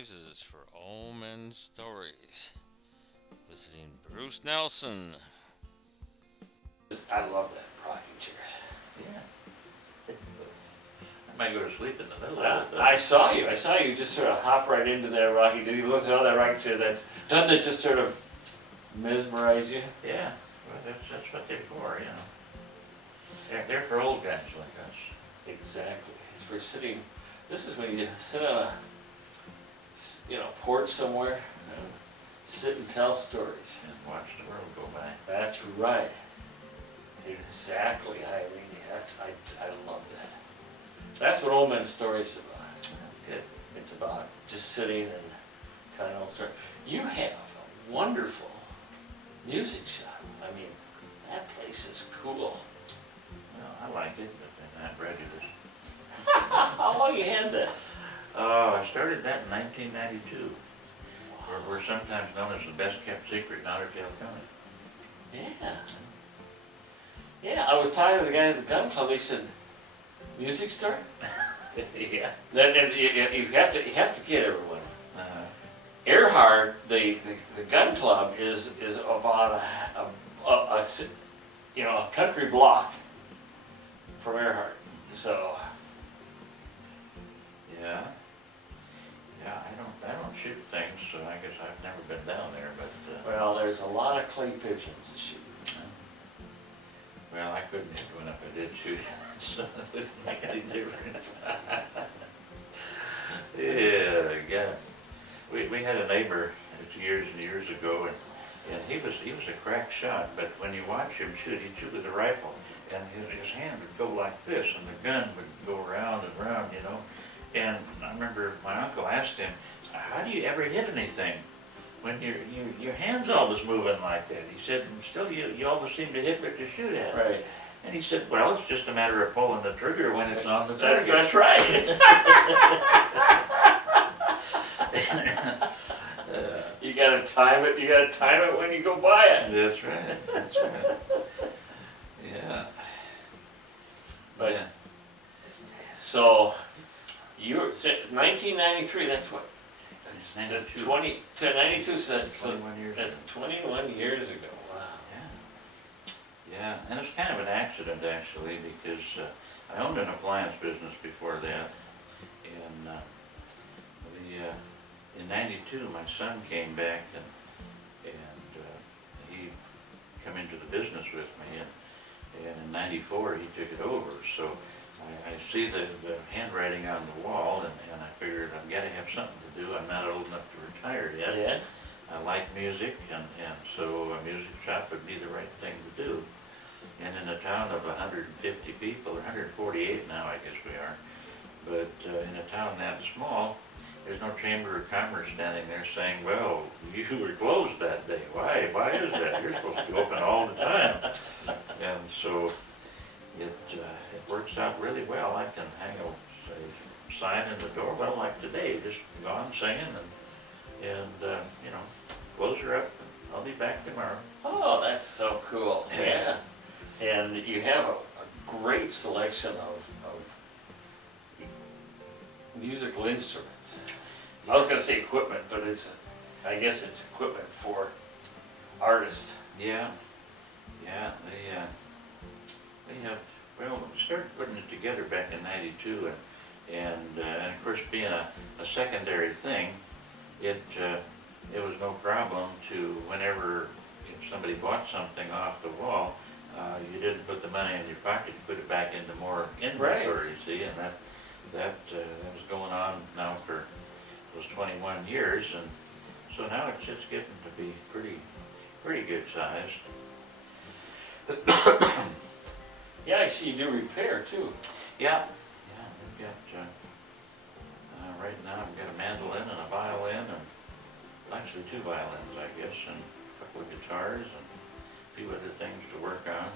prizes for OMS Stories. Visiting Bruce Nelson. I love that rocking chairs. Yeah. I might go to sleep in the middle of it. I saw you. I saw you just sort of hop right into that rocking. Did you look at all that rocking chair? Doesn't it just sort of mesmerize you? Yeah. Well, that's what they're for, you know. They're for old guys like us. Exactly. It's for sitting. This is when you sit on a, porch somewhere and sit and tell stories. And watch the world go by. That's right. Exactly, Irene. I love that. That's what Old Men Stories about. Good. It's about just sitting and telling old stories. You have a wonderful music shop. I mean, that place is cool. Well, I like it, but I'm not prejudiced. How long you had that? Oh, I started that in 1992. We're sometimes known as the best kept secret in Otter Tail County. Yeah. Yeah, I was talking to the guys at the gun club. They said, music store? Yeah. Then you have to get everyone. Uh-huh. Earhart, the gun club is about a country block from Earhart. So Yeah. Yeah, I don't shoot things, so I guess I've never been down there, but well, there's a lot of clay pigeons to shoot. well, I couldn't hit one if I did shoot it, so it wouldn't make any difference. Yeah. We had a neighbor years and years ago, and he was a crack shot, but when you watch him shoot, he'd shoot with a rifle, and his hand would go like this, and the gun would go round and round, you know. And I remember my uncle asked him, "How do you ever hit anything when your hand's always moving like that?" He said, "Still, you always seem to hit what you shoot at." Right. And he said, "Well, it's just a matter of pulling the trigger when it's on the target." That's right. You gotta time it. You gotta time it when you go by it. That's right. That's right. Yeah. But Yeah. so you 1993. That's what. It's That's 92. 20 to 92. So 21 years that's ago. 21 years ago. Wow. Yeah. Yeah, and it's kind of an accident actually, because I owned an appliance business before that, and in '92 my son came back and he come into the business with me, and in '94 he took it over. So I see the handwriting on the wall, and I figured I've got to have something to do. I'm not old enough to retire yet. Yeah. I like music, and so a music shop would be the right thing to do. And in a town of 150 people, or 148 now I guess we are, but in a town that small, there's no Chamber of Commerce standing there saying, "Well, you were closed that day. Why is that? You're supposed to be open all the time." And so it works out really well. I can hang a sign in the door, well, like today, just gone singing, and close her up, and I'll be back tomorrow. Oh, that's so cool. Yeah. And you have a great selection of musical instruments. I was going to say equipment, but I guess it's equipment for artists. Yeah. They have, well, we started putting it together back in '92, and of course, being a secondary thing, it was no problem to, whenever if somebody bought something off the wall, you didn't put the money in your pocket, you put it back into more inventory, see, and that was going on now for those 21 years, and so now it's just getting to be pretty good size. Yeah, I see you do repair too. Yeah, we've got, right now I've got a mandolin and a violin, and actually 2 violins, I guess, and a couple of guitars, and a few other things to work on.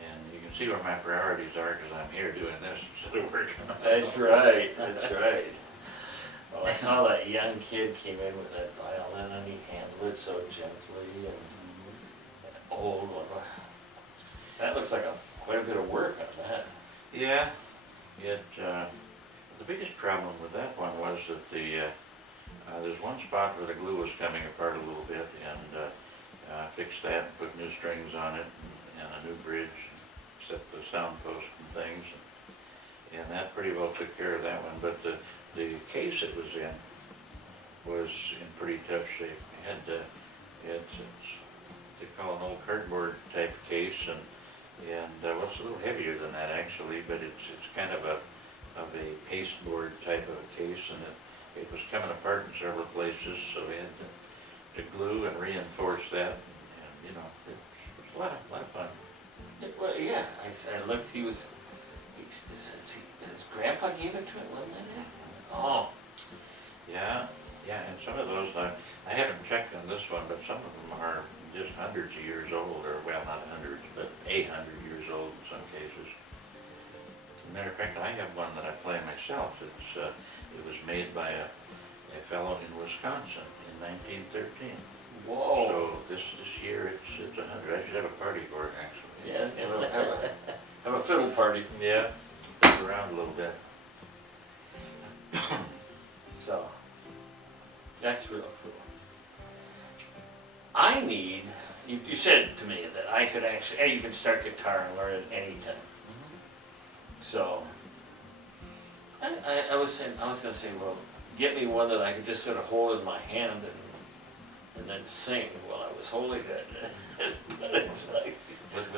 And you can see where my priorities are, because I'm here doing this instead of working on it. That's right. That's right. Well, I saw that young kid came in with that violin, and he handled it so gently, and that old one. That looks like quite a bit of work on that. Yeah, The biggest problem with that one was that there's one spot where the glue was coming apart a little bit, and fixed that, put new strings on it, and a new bridge, set the sound post and things, and that pretty well took care of that one. But the case it was in pretty tough shape. It had they call an old cardboard type case, and well, it's a little heavier than that actually, but it's kind of a pasteboard type of a case, and it was coming apart in several places, so we had to glue and reinforce that, and you know, it was a lot of fun. Well, yeah, I looked, his grandpa gave it to him, wasn't it? Oh. Yeah, and some of those, I haven't checked on this one, but some of them are just hundreds of years old, or well, not hundreds, but 800 years old in some cases. As a matter of fact, I have one that I play myself. It was made by a fellow in Wisconsin in 1913. Whoa. So this year it's 100. I should have a party for it actually. Yeah, have a fiddle party. Yeah, move around a little bit. So, that's real cool. I need, you said to me that I could actually, you can start guitar and learn it anytime. So, I was gonna say, well, get me one that I could just sort of hold in my hand and then sing while I was holding it. But it's like,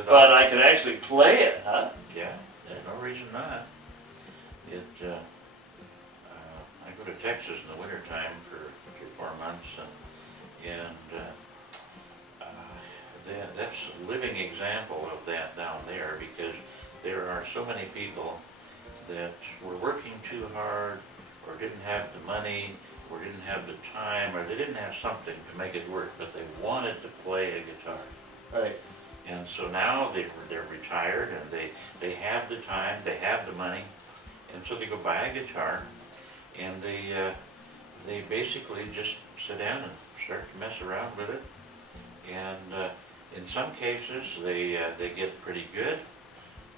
but I could actually play it, huh? Yeah, there's no reason not. I go to Texas in the wintertime for 3 or 4 months, and that's a living example of that down there, because there are so many people that were working too hard, or didn't have the money, or didn't have the time, or they didn't have something to make it work, but they wanted to play a guitar. Right. And so now they're retired, and they have the time, they have the money, and so they go buy a guitar, and they basically just sit down and start to mess around with it. And in some cases they get pretty good.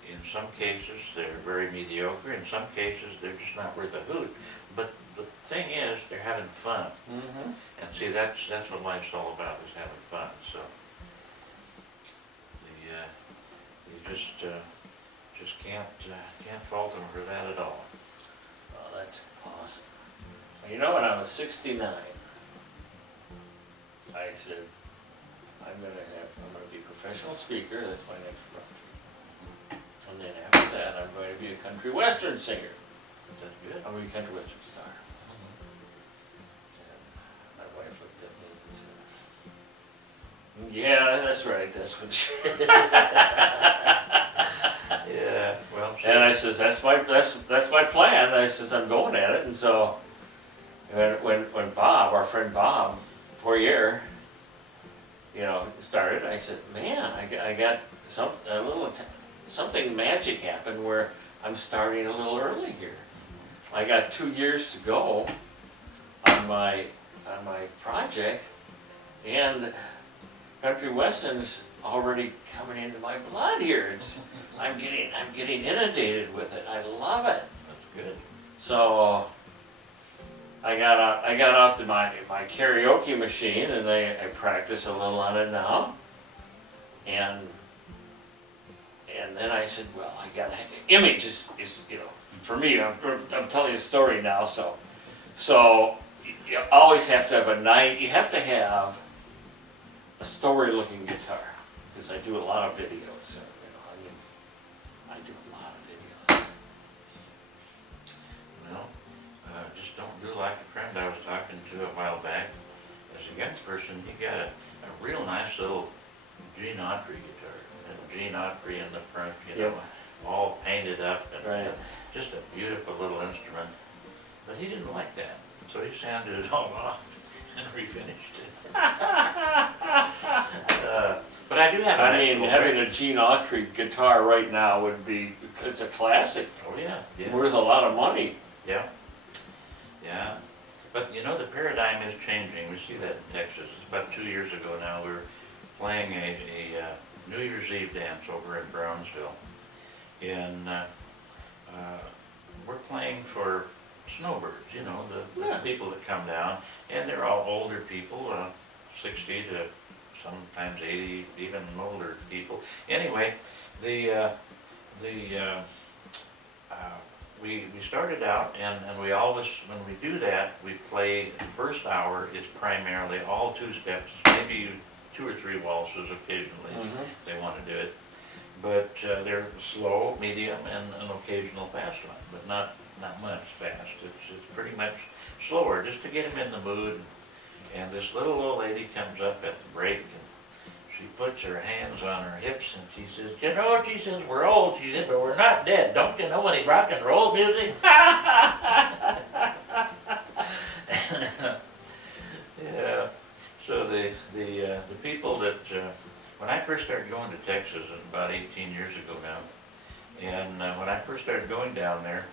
In some cases they're very mediocre. In some cases they're just not worth a hoot. But the thing is, they're having fun. Mm-hmm. And see, that's what life's all about, is having fun. So you just can't fault them for that at all. Oh, that's awesome. You know, when I was 69, I said, I'm gonna be a professional speaker. That's my next project. And then after that, I'm going to be a country western singer. That's good. I'm going to be a country western star. And my wife looked at me and said, "Yeah, that's right. That's what she." Yeah. Well. And I says, "That's my plan." I says, "I'm going at it." And so, when Bob, our friend Bob Poirier, started, I said, "Man, I got something magic happened where I'm starting a little early here. I got 2 years to go on my project, and country western's already coming into my blood here. I'm getting inundated with it. I love it." That's good. So I got out to my karaoke machine, and I practice a little on it now. And then I said, well, I got image is for me. I'm telling you a story now. So you always have to have you have to have a story-looking guitar, because I do a lot of videos. I do a lot of videos. Well, just don't do like a friend I was talking to a while back. As a young person, he got a real nice little Gene Autry guitar. Gene Autry in the front, Yep. all painted up, and Right. just a beautiful little instrument. But he didn't like that, so he sanded it all off and refinished it. But I do have a nice little having brick. a Gene Autry guitar right now it's a classic, Oh yeah, yeah. worth a lot of money. Yeah, yeah. But the paradigm is changing. We see that in Texas. It's about 2 years ago now. We were playing a New Year's Eve dance over in Brownsville. And we're playing for snowbirds, you know, the Yeah. people that come down, and they're all older people, 60 to sometimes 80, even older people. Anyway, we started out, and we always, when we do that, we play, the first hour is primarily all two-steps, maybe 2 or 3 waltzes occasionally, if they want to do it. But they're slow, medium, and an occasional fast one, but not much fast. It's pretty much slower, just to get them in the mood. And this little old lady comes up at the break, and she puts her hands on her hips, and she says, you know, she says, we're old, she said, but we're not dead. Don't you know any rock and roll music? Yeah. So the people that, when I first started going to Texas, about 18 years ago now, and when I first started going down there,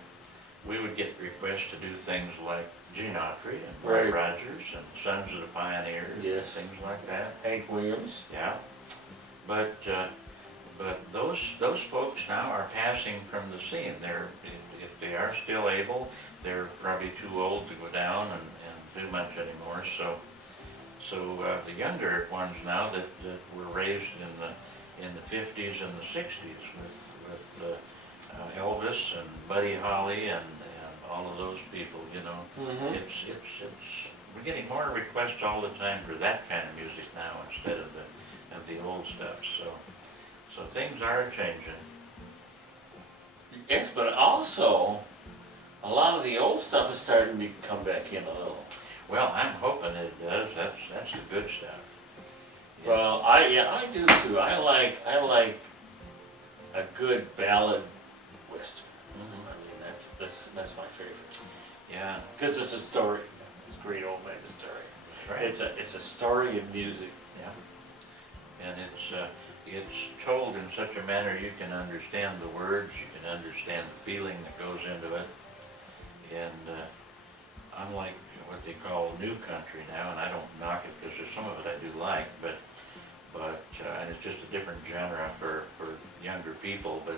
we would get requests to do things like Gene Autry and Roy Right. Rogers and Sons of the Pioneers, Yes. things like that. Hank Williams. Yeah, but those folks now are passing from the scene. If they are still able, they're probably too old to go down and do much anymore. So the younger ones now that were raised in the 50s and the 60s with Elvis and Buddy Holly and all of those people, you know, it's we're getting more requests all the time for that kind of music now instead of the old stuff. So things are changing. Yes, but also, a lot of the old stuff is starting to come back in a little. Well, I'm hoping it does. That's the good stuff. Yeah. Well, I do too. I like a good ballad western. Mhm. I mean, that's my favorite. Yeah, Because it's a story. It's a great old man story. that's right. It's a story of music. Yeah, and it's told in such a manner you can understand the words, you can understand the feeling that goes into it, and unlike what they call new country now, and I don't knock it because there's some of it I do like, but and it's just a different genre for younger people, but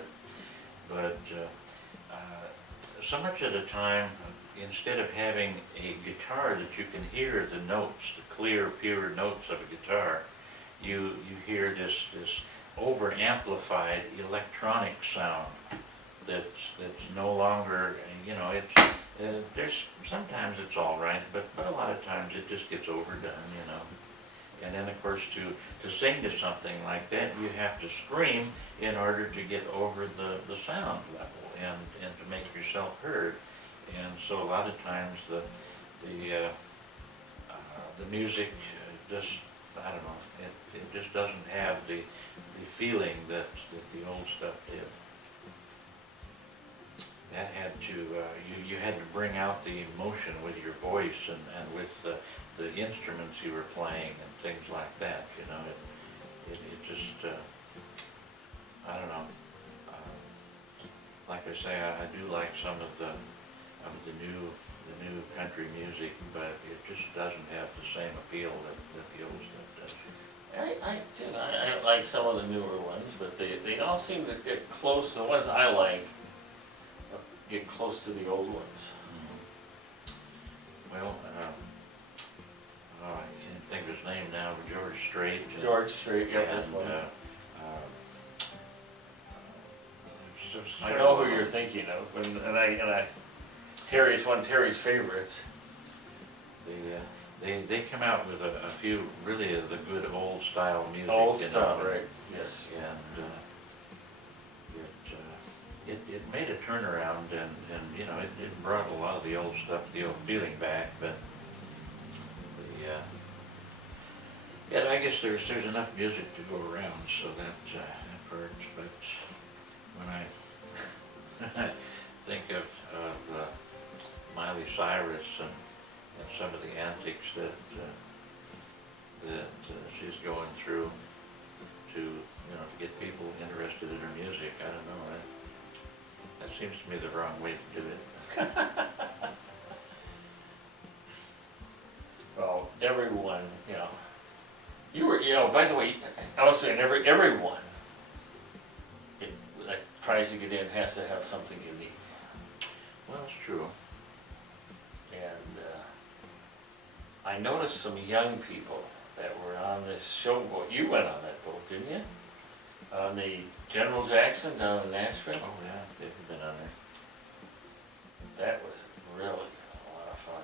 so much of the time, instead of having a guitar that you can hear the notes, the clear, pure notes of a guitar, you hear this over amplified electronic sound that's no longer, you know, there's sometimes it's all right, but a lot of times it just gets overdone, you know. And then of course to sing to something like that, you have to scream in order to get over the sound level and to make yourself heard. And so a lot of times the music just, I don't know, it just doesn't have the feeling that the old stuff did. That had to, you had to bring out the emotion with your voice and with the instruments you were playing and things like that, you know. It just, I don't know. Like I say, I do like some of the new country music, but it just doesn't have the same appeal that the old stuff does. I like some of the newer ones, but they all seem to get close. The ones I like get close to the old ones. Well, I can't think of his name now, but George Strait. George Strait, yeah, that's And, one. so I know who you're thinking of, and Terry's one of Terry's favorites. They come out with a few really of the good old style music. Old you know, stuff, right? Yes. And it made a turnaround, and you know, it brought a lot of the old stuff, the old feeling back, but yeah, I guess there's enough music to go around, so that hurts. But when I think of Miley Cyrus and some of the antics that she's going through to, you know, to get people interested in her music, I don't know. That seems to me the wrong way to do it. Well, everyone, you know. You know, by the way, I was saying everyone that tries to get in has to have something unique. Well, it's true. I noticed some young people that were on this showboat. You went on that boat, didn't you? On the General Jackson down in Nashville? Oh, yeah, they've been on there. That was really a lot of fun.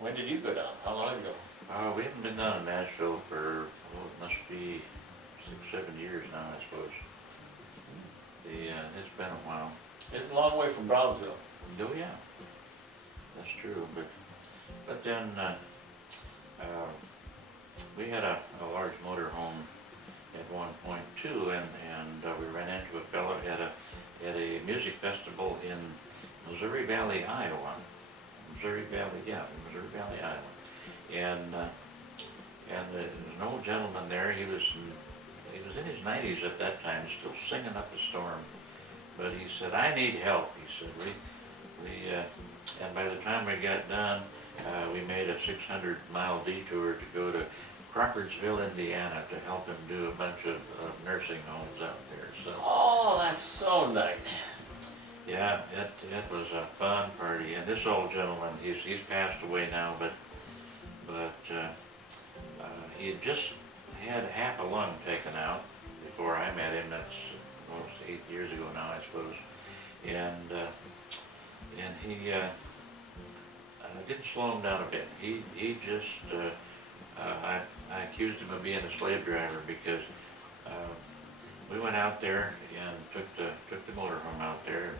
When did you go down? How long ago? We haven't been down in Nashville for, it must be 6, 7 years now, I suppose. It's been a while. It's a long way from Brownsville. Oh, yeah, that's true, but then, we had a large motor home at one point too, and we ran into a fellow at a music festival in Missouri Valley, Iowa. Missouri Valley, Iowa. And there's an old gentleman there. He was in his 90s at that time, still singing up a storm. But he said, "I need help." He said, and by the time we got done, we made a 600-mile detour to go to Crawfordsville, Indiana, to help him do a bunch of nursing homes out there. So, Oh, that's so nice. yeah, it was a fun party. And this old gentleman, he's passed away now, but he had just had half a lung taken out before I met him. That's almost 8 years ago now, I suppose. And he didn't slow him down a bit. He just I accused him of being a slave driver because we went out there and took the motorhome out there.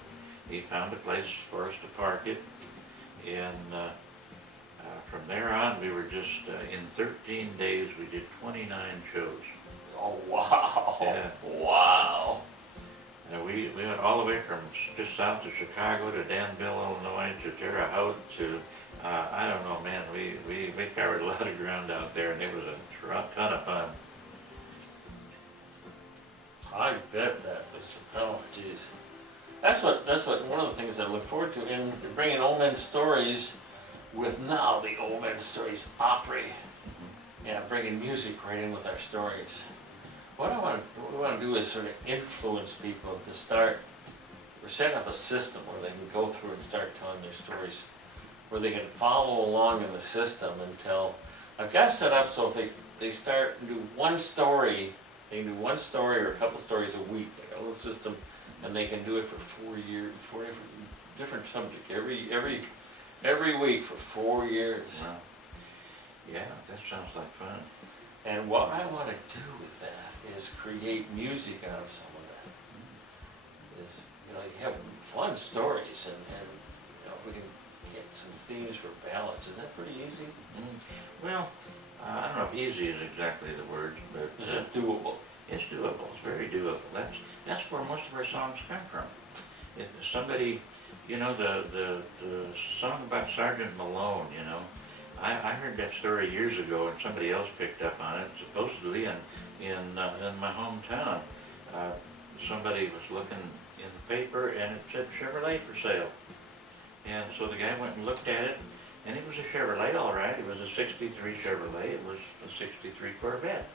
He found a place for us to park it, and from there on, we were just in 13 days we did 29 shows. Oh, wow. Yeah. Wow. We went all the way from just south of Chicago to Danville, Illinois, to Terre Haute, to I don't know, man. We covered a lot of ground out there, and it was a ton of fun. I bet that was, oh, geez. That's what one of the things I look forward to in bringing OMS stories with now the OMS Stories Opry. Yeah, bringing music right in with our stories. What we want to do is sort of influence people to start, we're setting up a system where they can go through and start telling their stories, where they can follow along in the system until, I've got it set up so if they start and do one story, they can do one story or a couple stories a week, like a little system, and they can do it for 4 years, 4 different subjects, every week for 4 years. Wow. Yeah, that sounds like fun. And what I want to do with that is create music out of some of that. Is, you know, you have fun stories and you know, we can get some themes for ballads. Is that pretty easy? Well, I don't know if easy is exactly the word, but Is it doable? it's doable. It's very doable. That's where most of our songs come from. If somebody, you know, the song about Sergeant Malone, you know, I heard that story years ago, and somebody else picked up on it. Supposedly in my hometown, somebody was looking in the paper, and it said Chevrolet for sale. And so the guy went and looked at it, and it was a Chevrolet, all right. It was a '63 Chevrolet. It was a '63 Corvette.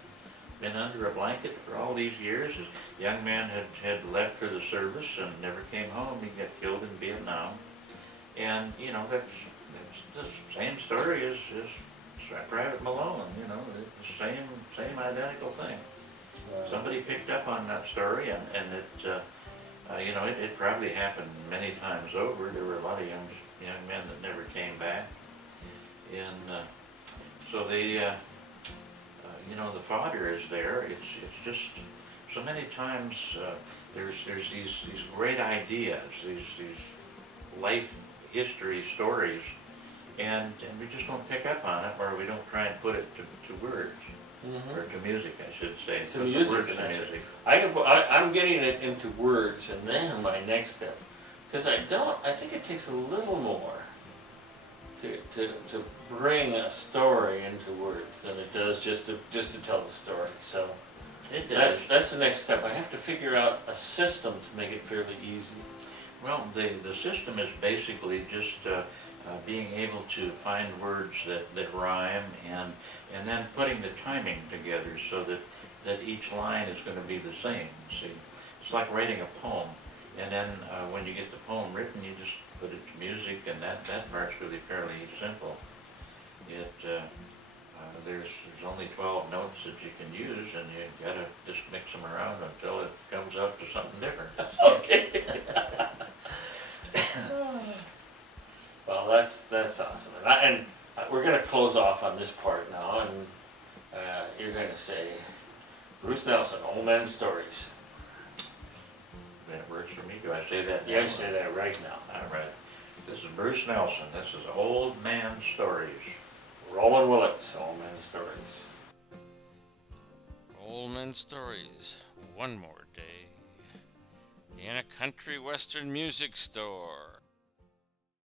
Been under a blanket for all these years. This young man had left for the service and never came home. He got killed in Vietnam. And, you know, that's the same story as Private Malone, you know, it's the same identical thing. Somebody picked up on that story, and it, you know, it probably happened many times over. There were a lot of young men that never came back. And so they, you know, the fodder is there. It's just so many times there's these great ideas, these life history stories, and we just don't pick up on it, or we don't try and put it to words, or to music, I should say. To Put the music, words to that's music. I'm getting it into words, and then my next step, because I think it takes a little more to bring a story into words than it does just to tell the story. So It does. that's the next step. I have to figure out a system to make it fairly easy. Well, the system is basically just being able to find words that rhyme, and then putting the timing together so that each line is going to be the same. See, it's like writing a poem, and then when you get the poem written, you just put it to music, and that part's really fairly simple. There's only 12 notes that you can use, and you gotta just mix them around until it comes up to something different. Okay. Well, that's awesome. And we're gonna close off on this part now, and you're gonna say, Bruce Nelson, Old Men Stories. That works for me. Do I say that now? Yeah, you say that right now. All right. This is Bruce Nelson. This is Old Man Stories. Roland Wilits, Old Men Stories. Old Men Stories. One more day in a country western music store.